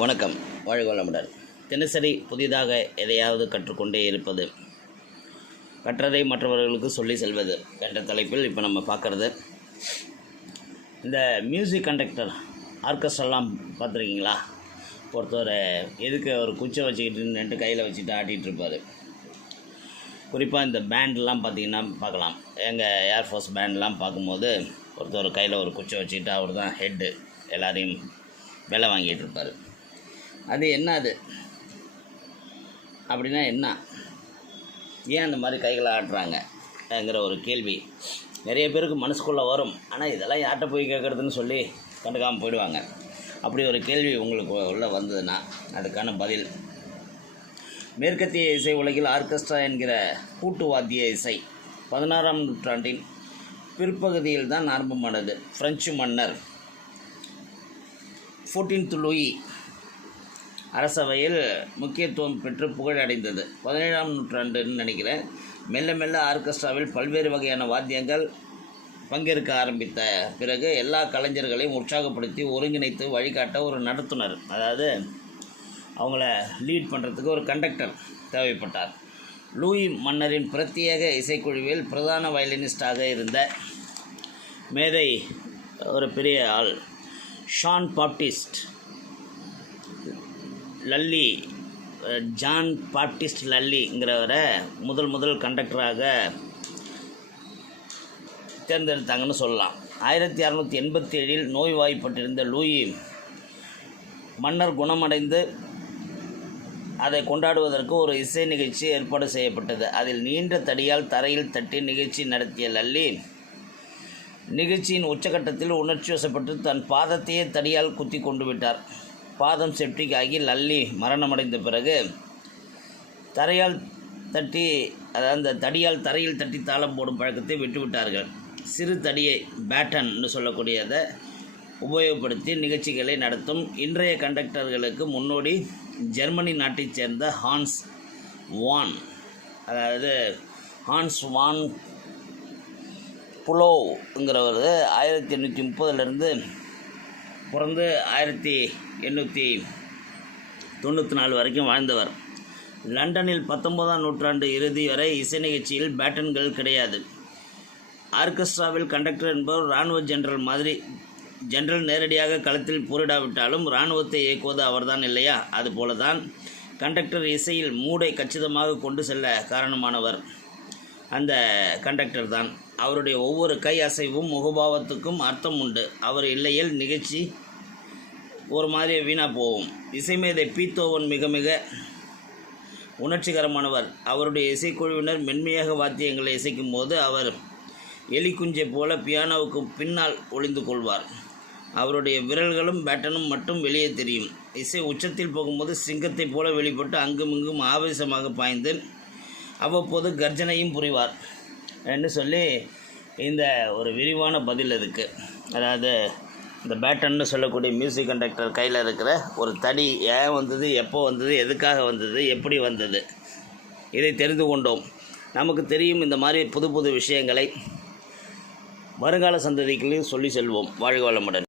வணக்கம். வாழ்க வளமுடன். தினசரி புதிதாக எதையாவது கற்றுக்கொண்டே இருப்பது கற்றதை மற்றவர்களுக்கு சொல்லி செல்வது என்ற தலைப்பில் இப்போ நம்ம பார்க்குறது. இந்த மியூசிக் கண்டக்டர் ஆர்கெஸ்ட்ரெல்லாம் பார்த்துருக்கீங்களா? ஒருத்தர் எதுக்கு ஒரு குச்சை வச்சுக்கிட்டு நின்று கையில் வச்சுட்டு ஆட்டிகிட்டு இருப்பார். குறிப்பாக இந்த பேண்ட்லாம் பார்த்தீங்கன்னா பார்க்கலாம். எங்கள் ஏர்ஃபோர்ஸ் பேண்ட்லாம் பார்க்கும்போது ஒருத்தர் கையில் ஒரு குச்சை வச்சுக்கிட்டு அவர் தான் ஹெட்டு எல்லாரையும் வேலை வாங்கிட்டு இருப்பார். அது என்ன அது? அப்படின்னா என்ன? ஏன் அந்த மாதிரி கைகளை ஆட்டுறாங்கங்கிற ஒரு கேள்வி. நிறைய பேருக்கு மனசுக்குள்ளே வரும். ஆனால் இதெல்லாம் யார்கிட்ட போய் கேட்குறதுன்னு சொல்லி கண்டுக்காமல் போயிடுவாங்க. அப்படி ஒரு கேள்வி உங்களுக்கு உள்ளே வந்ததுன்னா அதுக்கான பதில். மேற்கத்திய இசை உலகில் ஆர்கெஸ்ட்ரா என்கிற கூட்டு வாத்திய இசை பதினாறாம் நூற்றாண்டின் பிற்பகுதியில் தான் ஆரம்பமானது. பிரெஞ்சு மன்னர் ஃபோர்டீன்த் லூயி அரசவையில் முக்கியத்துவம் பெற்று புகழடைந்தது. பதினேழாம் நூற்றாண்டுன்னு நினைக்கிறேன். மெல்ல மெல்ல ஆர்கெஸ்ட்ராவில் பல்வேறு வகையான வாத்தியங்கள் பங்கேற்க ஆரம்பித்த பிறகு எல்லா கலைஞர்களையும் உற்சாகப்படுத்தி ஒருங்கிணைத்து வழிகாட்ட ஒரு நடத்துனர். அதாவது அவங்கள லீட் பண்ணுறதுக்கு ஒரு கண்டக்டர் தேவைப்பட்டார். லூயி மன்னரின் பிரத்யேக இசைக்குழுவில் பிரதான வயலினிஸ்டாக இருந்த மேதை ஒரு பெரிய ஆள் Jean Baptiste. Lully Jean Baptiste லல்லிங்கிறவரை முதல் முதல் கண்டக்டராக தேர்ந்தெடுத்தாங்கன்னு சொல்லலாம். ஆயிரத்தி அறநூற்றி எண்பத்தி ஏழில் நோய்வாய்ப்பட்டிருந்த லூயி மன்னர் குணமடைந்து அதை கொண்டாடுவதற்கு ஒரு இசை நிகழ்ச்சி ஏற்பாடு செய்யப்பட்டது. அதில் நீண்ட தடியால் தரையில் தட்டி நிகழ்ச்சி நடத்திய லல்லி நிகழ்ச்சியின் உச்சகட்டத்தில் உணர்ச்சி வசப்பட்டு தன் பாதத்தையே தடியால் குத்தி கொண்டு விட்டார். பாதம் செப்டிக் ஆகி லல்லி மரணமடைந்த பிறகு தரையால் தட்டி அதாவது அந்த தடியால் தரையில் தட்டி தாளம் போடும் பழக்கத்தை விட்டுவிட்டார்கள். சிறு தடியை பேட்டன்னு சொல்லக்கூடியதை உபயோகப்படுத்தி நிகழ்ச்சிகளை நடத்தும் இன்றைய கண்டக்டர்களுக்கு முன்னோடி ஜெர்மனி நாட்டைச் சேர்ந்த ஹான்ஸ் வான் அதாவது ஹான்ஸ் வான் புலோவ்ங்கிறவர் ஆயிரத்தி எண்ணூற்றி முப்பதுலேருந்து பிறந்து ஆயிரத்தி எண்ணூற்றி தொண்ணூற்றி நாலு வரைக்கும் வாழ்ந்தவர். லண்டனில் பத்தொன்பதாம் நூற்றாண்டு இறுதி வரை இசை நிகழ்ச்சியில் பேட்டன்கள் கிடையாது. ஆர்கெஸ்ட்ராவில் கண்டக்டர் என்பவர் இராணுவ ஜெனரல் மாதிரி ஜெனரல் நேரடியாக களத்தில் போரிடாவிட்டாலும் இராணுவத்தை இயக்குவது அவர்தான் இல்லையா? அதுபோல தான் கண்டக்டர் இசையில் மூடை கச்சிதமாக கொண்டு செல்ல காரணமானவர் அந்த கண்டக்டர் தான். அவருடைய ஒவ்வொரு கை அசைவும் முகபாவத்துக்கும் அர்த்தம் உண்டு. அவர் இல்லையில் நிகழ்ச்சி ஒரு மாதிரி வீணாக போவோம் இசைமேதை பீத்தோவன் மிக மிக உணர்ச்சிகரமானவர். அவருடைய இசைக்குழுவினர் மென்மையாக வாத்தியங்களை இசைக்கும் போது அவர் எலிக்குஞ்சை போல பியானோவுக்கு பின்னால் ஒளிந்து கொள்வார். அவருடைய விரல்களும் பேட்டனும் மட்டும் வெளியே தெரியும். இசை உச்சத்தில் போகும்போது சிங்கத்தைப் போல வெளிப்பட்டு அங்குமிங்கும் ஆவேசமாக பாய்ந்து அவ்வப்போது கர்ஜனையும் புரிவார். என்று சொல்லி இந்த ஒரு விரிவான பதில் அதுக்கு அதாவது இந்த பேட்டன்னு சொல்லக்கூடிய மியூசிக் கண்டக்டர் கையில் இருக்கிற ஒரு தடி ஏன் வந்தது எப்போ வந்தது எதுக்காக வந்தது எப்படி வந்தது இதை தெரிந்து கொண்டோம். நமக்கு தெரியும் இந்த மாதிரி புது புது விஷயங்களை வருங்கால சந்ததிகளையும் சொல்லி செல்வோம். வாழ்க வளமுடன்.